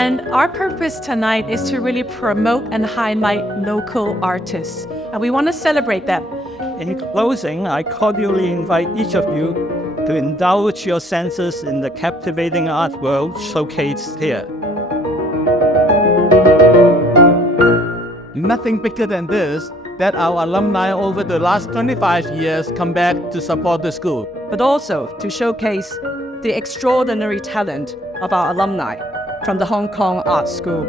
And our purpose tonight is to really promote and highlight local artists. And we want to celebrate them. In closing, I cordially invite each of you to indulge your senses in the captivating art world showcased here. Nothing bigger than this, that our alumni over the last 25 years come back to support the school. But also to showcase the extraordinary talent of our alumni from the Hong Kong Art School.